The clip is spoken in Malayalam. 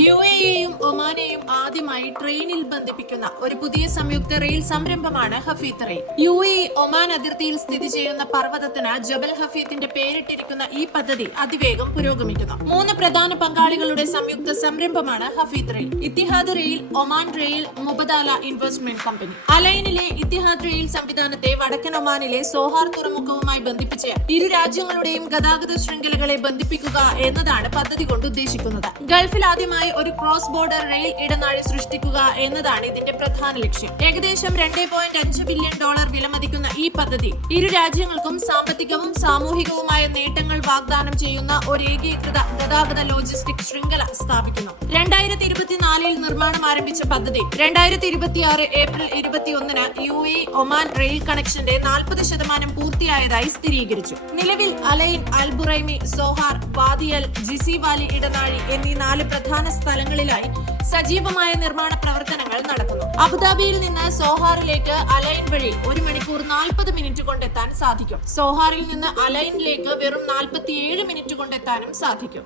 യുഎഇയെയും ഒമാനെയും ആദ്യമായി ട്രെയിനിൽ ബന്ധിപ്പിക്കുന്ന ഒരു പുതിയ സംയുക്ത റെയിൽ സംരംഭമാണ് ഹഫീത്ത് റെയിൽ. യുഎഇ ഒമാൻ അതിർത്തിയിൽ സ്ഥിതി ചെയ്യുന്ന പർവ്വതത്തിന് ജബൽ ഹഫീത്തിന്റെ പേരിട്ടിരിക്കുന്ന ഈ പദ്ധതി അതിവേഗം പുരോഗമിക്കുന്നു. 3 പ്രധാന പങ്കാളികളുടെ സംയുക്ത സംരംഭമാണ് Hafeet rail. Etihad rail, Oman rail, Mubadala investment company. അലൈനിലെ ഇത്തിഹാദ് റെയിൽ സംവിധാനത്തെ വടക്കൻ ഒമാനിലെ സോഹാർ തുറമുഖവുമായി ബന്ധിപ്പിച്ച് ഇരു രാജ്യങ്ങളുടെയും ഗതാഗത ശൃംഖലകളെ ബന്ധിപ്പിക്കുക എന്നതാണ് പദ്ധതി കൊണ്ട് ഉദ്ദേശിക്കുന്നത്. ഗൾഫിൽ ആദ്യമായി ഒരു ക്രോസ് ബോർഡർ റെയിൽ ഇടനാഴി സൃഷ്ടിക്കുക എന്നതാണ് ഇതിന്റെ പ്രധാന ലക്ഷ്യം. ഏകദേശം $2.5 ബില്യൺ വിലമതിക്കുന്ന ഈ പദ്ധതി ഇരു രാജ്യങ്ങൾക്കും സാമ്പത്തികവും സാമൂഹികവുമായ നേട്ടങ്ങൾ വാഗ്ദാനം ചെയ്യുന്ന ഒരു ഏകീകൃത ഗതാഗത ലോജിസ്റ്റിക് ശൃംഖല സ്ഥാപിക്കുന്നു. 2024 നിർമ്മാണം ആരംഭിച്ച പദ്ധതി 2026 ഏപ്രിൽ 21 യുഎഇ ഒമാൻ റെയിൽ കണക്ഷന്റെ 40% പൂർത്തിയായതായി സ്ഥിരീകരിച്ചു. നിലവിൽ അലൈൻ, അൽബുറൈമി, സോഹാർ, വാദിയൽ, ജിസി വാലി ഇടനാഴി എന്നീ 4 പ്രധാന സ്ഥലങ്ങളിലായി സജീവമായ നിർമ്മാണ പ്രവർത്തനങ്ങൾ നടക്കുന്നു. അബുദാബിയിൽ നിന്ന് സോഹാറിലേക്ക് അലൈൻ വഴി 1 മണിക്കൂർ 40 മിനിറ്റ് കൊണ്ടെത്താൻ സാധിക്കും. സോഹാറിൽ നിന്ന് അലൈനിലേക്ക് വെറും 47 മിനിറ്റ് കൊണ്ടെത്താനും സാധിക്കും.